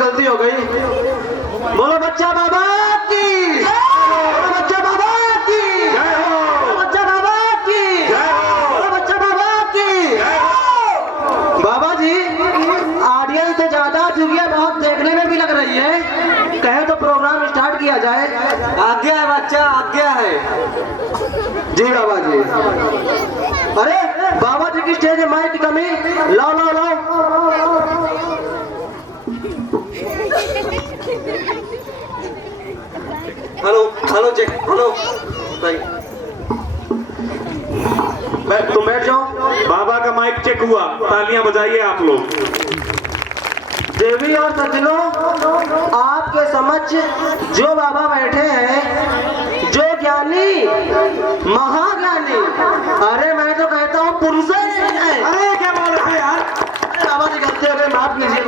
गलती हो गई। बोलो बच्चा बाबा की, बोलो बच्चा बाबा की, बोलो बच्चा बाबा की, बोलो बच्चा बाबा की। बाबा जी ऑडियंस तो ज्यादा आ चुकी है, बहुत देखने में भी लग रही है, कहे तो प्रोग्राम स्टार्ट किया जाए। आज्ञा है बच्चा, आज्ञा है। जी बाबा जी। अरे बाबा जी की स्टेज में माइक की कमी, लाओ लाओ लाओ। हेलो हेलो चेक, हेलो तुम बैठ जाओ। बाबा का माइक चेक हुआ, तालियां बजाइए आप लोग। देवी और सज्जनों, आपके समक्ष जो बाबा बैठे हैं, जो ज्ञानी महाज्ञानी, अरे मैं तो कहता हूँ पुरुष है। अरे क्या बोल रहे हैं यार? बाबा जी गलती हो गई, माफ कीजिए।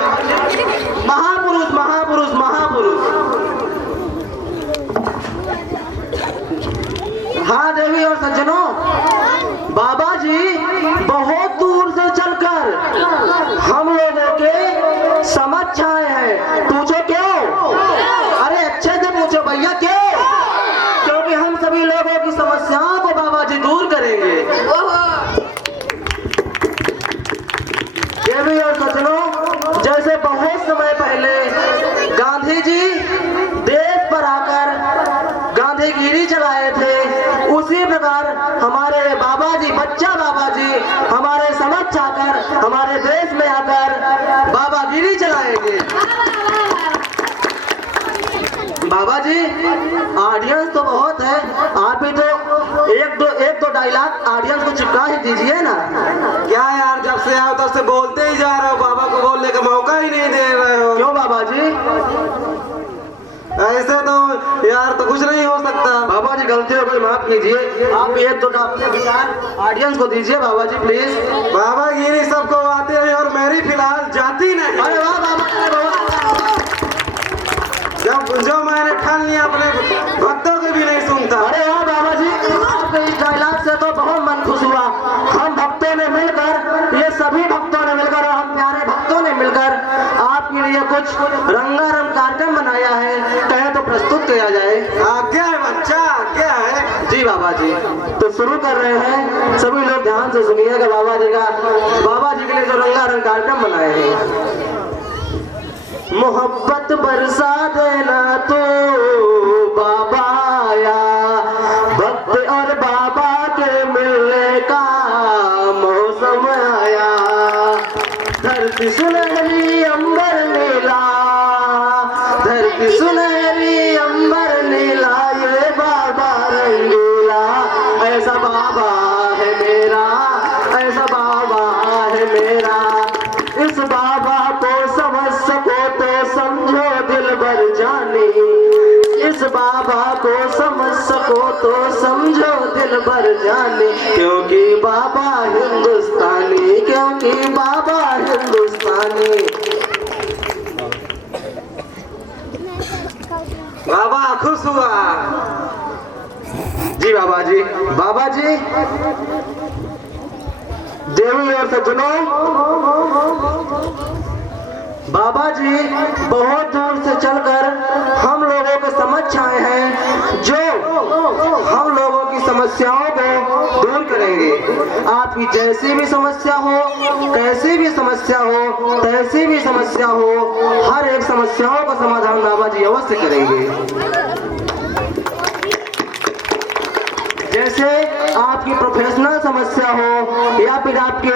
महापुरुष महापुरुष महापुरुष। हाँ देवी और सज्जनों, बाबा जी बहुत दूर से चलकर हम लोगों के समक्ष आए हैं। पूछो क्यों? अरे अच्छे से पूछो भैया, क्यों? क्योंकि हम सभी लोगों की समस्याओं को बाबा जी दूर करेंगे। देवी और सज्जनों, जैसे बहुत समय पहले गांधी जी देश पर आकर गांधीगिरी चलाए थे, उसी प्रकार हमारे बाबा जी, बच्चा बाबा जी हमारे समक्ष आकर, हमारे देश में आकर बाबागिरी चलाएंगे। बाबा जी ऑडियंस तो बहुत है, आप ही तो एक दो डायलॉग ऑडियंस को चिपका ही दीजिए ना। क्या यार, जब से आओ तब से बोलते ही जा रहे हो, बाबा को बोलने का मौका ही नहीं दे रहे हो। क्यों बाबा जी? ऐसे तो यार तो कुछ नहीं हो सकता। बाबा जी गलती हो गई, माफ कीजिए। आप एक दो अपने विचार ऑडियंस को दीजिए बाबा जी प्लीज। बाबा गिरी सबको आते हैं और मेरी फिलहाल जाती नहीं। अरे वाह बाबा, जो मैंने ठान लिया अपने भक्तों को भी नहीं सुनता। अरे वाह बाबा जी, आपके इस डायलॉग से तो बहुत मन खुश हुआ। हम भक्तों ने मिलकर, ये सभी भक्तों ने मिलकर, हम प्यारे भक्तों ने मिलकर आपके लिए कुछ रंगारंग कार्यक्रम बनाया है, कहे तो प्रस्तुत किया जाए। आज्ञा है बच्चा, आज्ञा है। जी बाबा जी, तो शुरू कर रहे हैं, सभी लोग ध्यान से सुनिएगा बाबा जी का, बाबा जी के लिए जो रंगारंग कार्यक्रम बनाए हैं। मोहब्बत बरसा देना तो बाबा आया, भक्त और बाबा के मिलने का मौसम आया। धरती सुनहरी अंबर नीला, धरती सुनहरी अंबर नीला, ये बाबा रंगीला। ऐसा बाबा है मेरा, ऐसा बाबा है मेरा। इस बाबा को समझ सको तो समझो दिल भर जानी, इस बाबा को समझ सको तो समझो दिल भर जानी। क्योंकि बाबा हिंदुस्तानी, क्योंकि बाबा हिंदुस्तानी। बाबा खुश हुआ। जी बाबा जी। बाबा जी देवी और सज्जनों, बाबा जी बहुत दूर से चलकर हम लोगों के समक्ष आए हैं, जो हम लोगों की समस्याओं को दूर करेंगे। आपकी जैसी भी समस्या हो, कैसी भी समस्या हो, तैसी भी समस्या हो, हर एक समस्याओं का समाधान बाबा जी अवश्य करेंगे। जैसे आपकी प्रोफेशनल समस्या हो या फिर आपके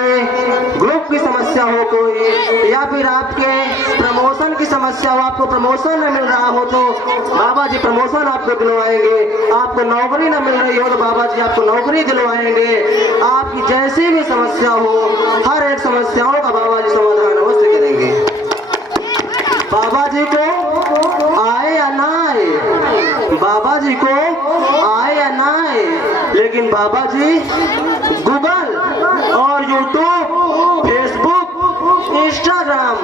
ग्रुप की समस्या हो कोई, या फिर आपके प्रमोशन की समस्या हो, आपको प्रमोशन न मिल रहा हो तो बाबा जी प्रमोशन आपको दिलवाएंगे। आपको नौकरी न मिल रही हो तो बाबा जी आपको नौकरी दिलवाएंगे। आपकी जैसी भी समस्या हो, हर एक समस्याओं का बाबा जी समाधान अवश्य करेंगे। बाबा जी को आए या ना आए, बाबा जी को आए या ना आए, लेकिन बाबा जी गूगल और यूट्यूब, फेसबुक, इंस्टाग्राम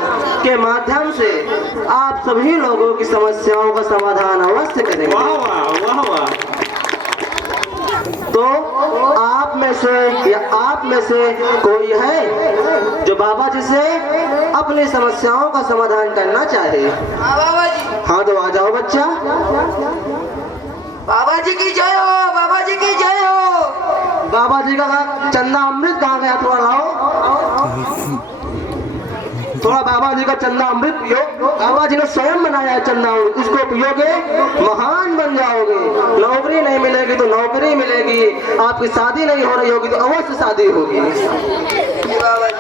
के माध्यम से आप सभी लोगों की समस्याओं का समाधान अवश्य करेंगे। वाह वाह वाह वाह। तो आप में से या आप में से कोई है जो बाबा जी से अपनी समस्याओं का समाधान करना चाहे? हाँ बाबा जी। हाँ तो आ जाओ बच्चा। बाबा जी की जय हो, बाबा जी की जय हो। बाबा जी का चंदा अमृत कहाँ गया? थोड़ा लाओ, थोड़ा बाबा जी का चंदा अमृत पियो। बाबा जी ने स्वयं बनाया है चंदा अमृत, इसको पियोगे महान बन जाओगे। नौकरी नहीं मिलेगी तो नौकरी मिलेगी, आपकी शादी नहीं हो रही होगी तो अवश्य शादी होगी। बाबा जी।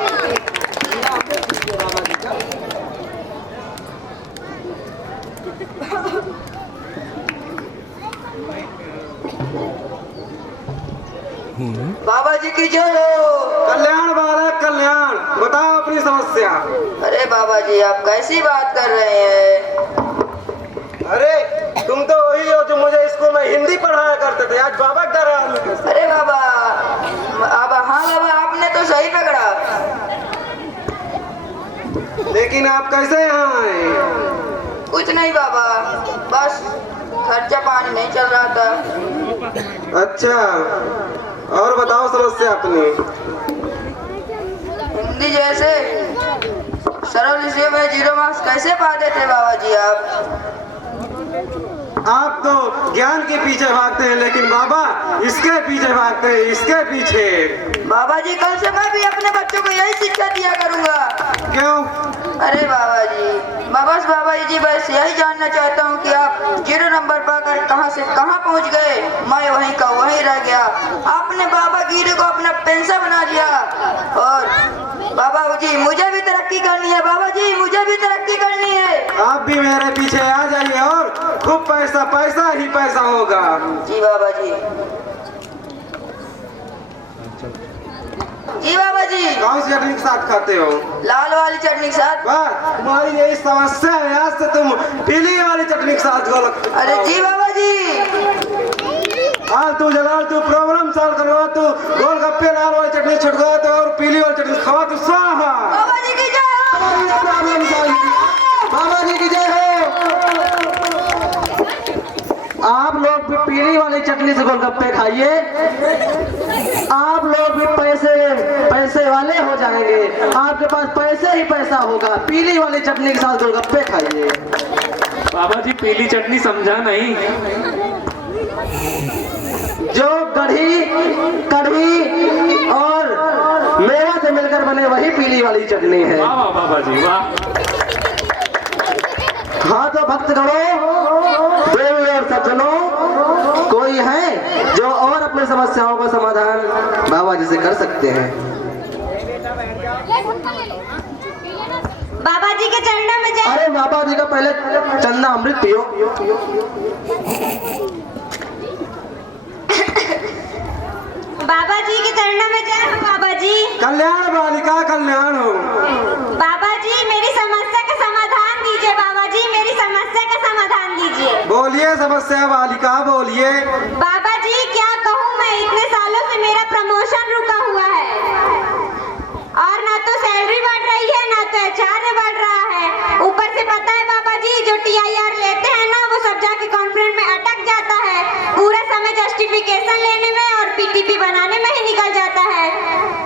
बाबा जी की जय हो। कल्याण बालक कल्याण, बताओ अपनी समस्या। अरे बाबा जी आप कैसी बात कर रहे हैं? अरे तुम तो वही हो जो मुझे स्कूल में हिंदी पढ़ाया करते थे, आज बाबा डर रहा है। अरे बाबा अब हाँ बाबा आपने तो सही पकड़ा। लेकिन आप कैसे यहाँ आए? कुछ नहीं बाबा, बस खर्चा पानी नहीं चल रहा था। अच्छा, और बताओ समस्या अपनी। हिंदी जैसे सरल विषय में 0 मार्क्स कैसे पाते थे बाबा जी आप? आप तो ज्ञान के पीछे भागते हैं, लेकिन बाबा इसके पीछे भागते हैं, इसके पीछे। बाबा जी कल से मैं भी अपने बच्चों को यही शिक्षा दिया करूंगा। क्यों? अरे बाबा जी बस बाबा जी बस यही जानना चाहता हूँ कि आप 0 नंबर पाकर कहाँ से कहाँ पहुँच गए। मैं वहीं का वहीं रह गया। आपने बाबा गिरे को अपना पेंशन बना लिया। और बाबा जी मुझे भी तरक्की करनी है, बाबा जी मुझे भी तरक्की करनी है। आप भी मेरे पीछे आ जाइए और खूब पैसा पैसा ही पैसा होगा। जी बाबा जी। जी बाबा जी। कौन सी चटनी के साथ खाते हो? लाल वाली चटनी के साथ। वाह, तुम्हारी यही समस्या है, आज से तुम पीली वाली चटनी के साथ गोल। अरे जी बाबा जी। तू जलाल तू प्रॉब्लम सॉल्व करवा, तू गोलगप्पे लाल वाली चटनी छुटवा तो और पीली वाली चटनी खवा तो स्वाहा। बाबा जी की जय हो। प्रॉब्लम सॉल्व, बाबा जी की जय हो। आप लोग भी पीली वाली चटनी से गोलगप्पे खाइए, आप लोग भी पैसे वाले हो जाएंगे। आपके पास पैसे ही पैसा होगा। पीली वाली चटनी के साथ गोलगप्पे खाइए। बाबा जी पीली चटनी समझा नहीं। जो कढ़ी और मेवा से मिलकर बने वही पीली वाली चटनी है। वाह वाह बाबा जी वाह। हाँ तो भक्तगणों, देवी और सज्जनों, कोई है जो और अपनी समस्याओं का समाधान बाबा जी से कर सकते हैं? बाबा जी के चरणों में जय। अरे बाबा जी का पहले चंदा अमृत पियो। बाबा जी के चरणों में जय हो। बाबा जी कल्याण बालिका कल्याण हो। बाबा जी मेरी समस्या का समाधान दीजिए। बाबा जी मेरी समस्या का समाधान दीजिए। बोलिए समस्या बालिका बोलिए। बाबा जी क्या कहूँ मैं, इतने सालों से मेरा प्रमोशन रुका हुआ है और ना तो सैलरी बढ़ रही है ना तो HR बढ़ रहा है। ऊपर से पता है बाबा जी जो TIR लेते हैं ना वो सब जाके कॉन्फ्रेंस में अटक जाता है। पूरा समय जस्टिफिकेशन लेने में और PTP बनाने में ही निकल जाता है।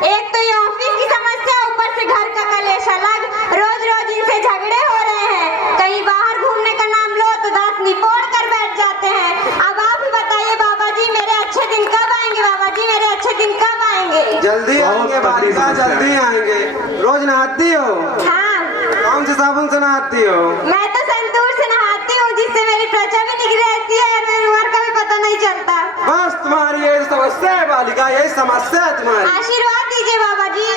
एक तो ये ऑफिस की समस्या, ऊपर से घर का कलेश अलग। रोज रोज इनसे झगड़े हो रहे हैं। कहीं बाहर घूमने का नाम लो तो दांत निपोड़ कर बैठ जाते हैं। अब आप ही बताइए बाबा जी मेरे अच्छे दिन कब आएंगे? बाबा जी मेरे अच्छे दिन कब आएंगे? जल्दी आएंगे बालिका, जल्दी आएंगे। रोज नहाती हो? हाँ। कौन से साबुन से नहाती हो? मैं तो संतूर से नहाती हूँ, जिससे मेरी त्वचा भी निखरी रहती है और मेरी उम्र का भी पता नहीं चलता। बस तुम्हारी यही समस्या है बालिका, यही समस्या है तुम्हारी। आशीर्वाद दीजिए बाबा जी।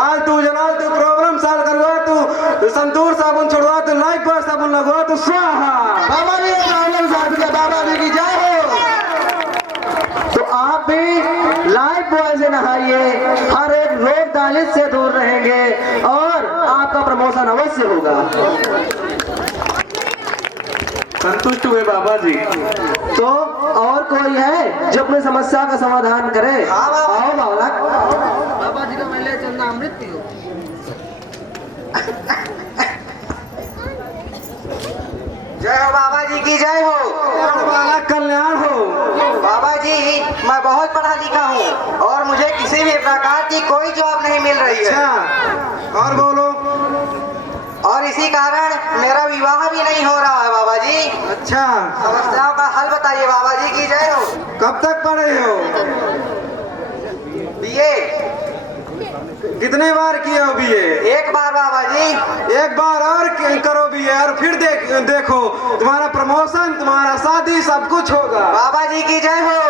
आज तू जलाल तू प्रॉब्लम सॉल्व करवा, तू संतूर साबुन छोड़वा, तू लाइफ बॉय साबुन लगवा, तू स्वाहा। बाबा जी प्रॉब्लम सॉल्व किया, बाबा जी की जय हो। तो आप भी लाइफ बॉय से नहाइए, हर एक रोग दालित से दूर रहेंगे और आपका प्रमोशन अवश्य होगा। संतुष्ट हुए बाबा जी? तो और कोई है जो अपनी समस्या का समाधान करे? आओ बालक। बाबा जी का मैले चंदा अमृत पियो। जय हो बाबा जी की जय हो। बालक कल्याण हो। बाबा जी मैं बहुत पढ़ा लिखा हूँ और मुझे किसी भी प्रकार की कोई जॉब नहीं मिल रही है। अच्छा, और बोलो। और इसी कारण मेरा विवाह भी नहीं हो रहा है बाबा जी। अच्छा, समस्याओं का हल बताइए बाबा जी की जय हो। कब तक पढ़े हो? बीए कितने बार किए हो बीए? एक बार बाबा जी। एक बार और करो बीए और फिर देखो तुम्हारा प्रमोशन, तुम्हारा शादी सब कुछ होगा। बाबा जी की जय हो।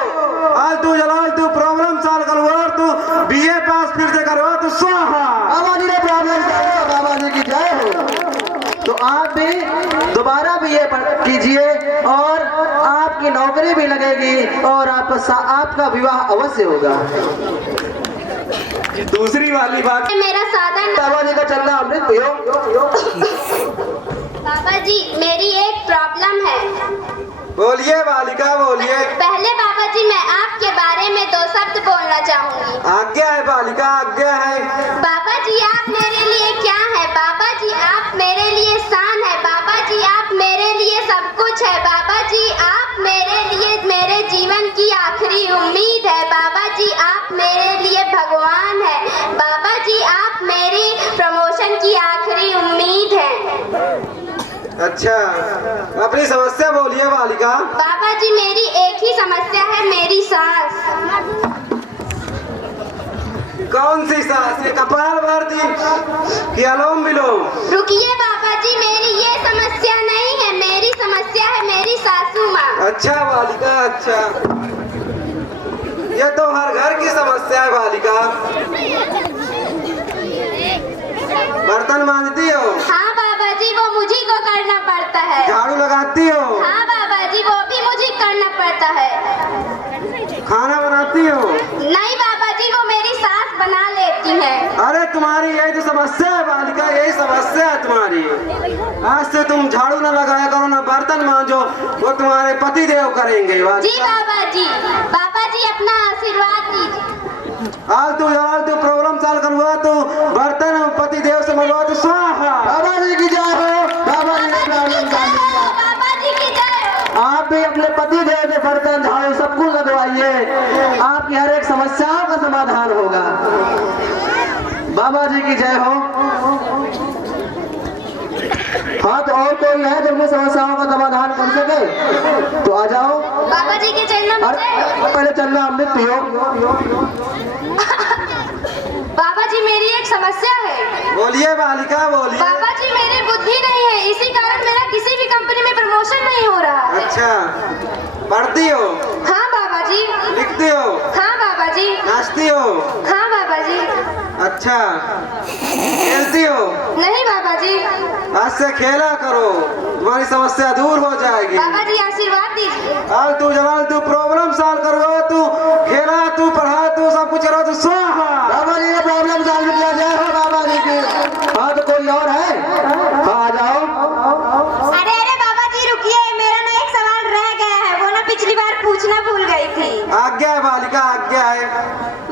आज तू जलाल तू प्रॉब्लम सॉल्व करवा, तू बीए पास फिर से करवा, तू स्वाहा। बाबा जी ने प्रॉब्लम सॉल्व, बाबा जी की जय हो। तो आप भी दोबारा बीए कीजिए और आपकी नौकरी भी लगेगी और आपका विवाह अवश्य होगा। दूसरी वाली बात, मेरा साधन। बाबा जी का चंदा अमृत पियो। बाबा जी मेरी एक प्रॉब्लम है। बोलिए बालिका बोलिए। पहले बाबा जी मैं आपके बारे में 2 शब्द बोलना चाहूंगी। आज्ञा है बालिका, आज्ञा है। बाबा जी आप मेरे लिए क्या है? बाबा जी आप मेरे लिए शान है। बाबा जी आप मेरे लिए सब कुछ है। बाबा जी आप मेरे लिए मेरे जीवन की आखिरी उम्मीद है। बाबा जी आप मेरे लिए भगवान है। बाबा जी आप मेरी प्रमोशन की आखिरी उम्मीद है। अच्छा, अपनी समस्या बोलिए बालिका। बाबा जी मेरी एक ही समस्या है, मेरी सांस। कौन सी सांस? ये कपाल भारती कि अनुलोम विलोम? रुकिए बाबा जी मेरी ये समस्या नहीं है, मेरी समस्या है मेरी सासू माँ। अच्छा बालिका, अच्छा, ये तो हर घर की समस्या है बालिका। बर्तन मांजती हो? हाँ बाबा जी वो मुझे को करना पड़ता है। झाड़ू लगाती हो? हाँ बाबा जी वो भी मुझे करना पड़ता है। खाना बनाती हो? नहीं बाबा जी वो मेरी सास बना लेती है। अरे तुम्हारी यही तो समस्या है बालिका, यही समस्या है तुम्हारी। आज से तुम झाड़ू न लगाया करो, ना बर्तन मांजो, वो तुम्हारे पति देव करेंगे। जी बाबा जी। बाबा जी अपना आशीर्वाद दीजिए। आज तू प्रॉब्लम सॉल्व करवा, तू बर्तन पति देव से मंगवा, तू स्वाहा। बाबा जी की जय हो। बाबा जी ने प्रॉब्लम सॉल्व किया। बाबा जी की जय। आप भी अपने पति देव के बर्तन झाड़ू सब कुछ लगवाइए, आपकी हर एक समस्याओं का समाधान होगा। बाबा जी की जय हो। हाँ, तो और कोई है जो अपनी समस्याओं का समाधान कर सके तो आ जाओ। बाबा जी के चरणों में जय हो। पहले चलना अमृत पियो। बाबा जी मेरी एक समस्या है। बोलिए बालिका बोलिए। बाबा जी मेरी बुद्धि नहीं है, इसी कारण मेरा किसी भी कंपनी में प्रमोशन नहीं हो रहा है। अच्छा, पढ़ती हो? हाँ बाबा जी। लिखती हो? हाँ बाबा जी। नाचती हो? हाँ बाबा जी। अच्छा, खेलती हो? नहीं बाबा जी। आज से खेला करो, तुम्हारी समस्या दूर हो जाएगी। बाबा जी आशीर्वाद दीजिए। आज तू जलाल तू प्रॉब्लम सॉल्व करवा, तू खेला, तू पढ़ा, तू सब कुछ करो, तू स्वाहा। बाबा जी ने प्रॉब्लम सॉल्व किया। जय हो बाबा जी की। हाँ, तो कोई और है? हाँ, आ जाओ। अरे अरे बाबा जी रुकिए, मेरा ना एक सवाल रह गया है, वो ना पिछली बार पूछना भूल गई थी। आज्ञा है बालिका, आज्ञा है।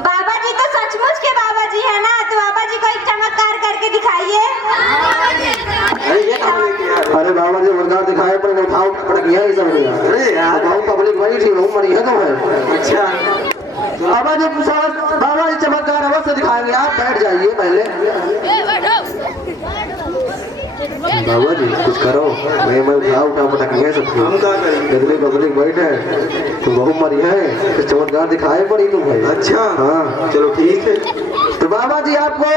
बाबा जी तो सचमुच के बाबा जी है ना, तो बाबा जी को एक चमत्कार करके दिखाइए। अरे बाबा जी चमत्कार दिखाए पर उठाओ पटक गया ये सब। अरे यार पब्लिक वही थी, वो मरी है तो है। अच्छा, बाबा जी चमत्कार अवश्य दिखाएंगे, आप बैठ जाइए पहले। बाबा जी कुछ करो, मैं उठा पटक गया सबको। हम क्या करेंगे? इतनी पब्लिक बैठे तो बहु मरी है, तो चमत्कार दिखाए पड़ी तुम भाई। अच्छा, हाँ चलो ठीक है। तो बाबा जी आपको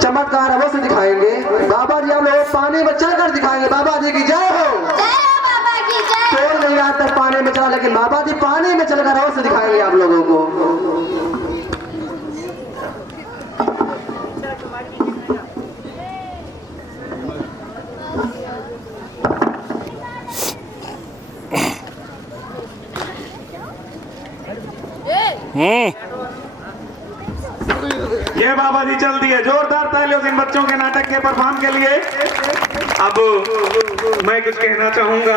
चमत्कार अवश्य दिखाएंगे। बाबा जी हम लोग पानी में चलकर दिखाएंगे। बाबा जी की जय हो। जय हो बाबा की जय। चोर नहीं आता पानी में चला, लेकिन बाबा जी पानी में चलकर अवश्य दिखाएंगे आप लोगों को। ये बाबा जी चल दिए। जोरदार तालियों से इन बच्चों के नाटक के परफॉर्म के लिए। अब मैं कुछ कहना चाहूंगा।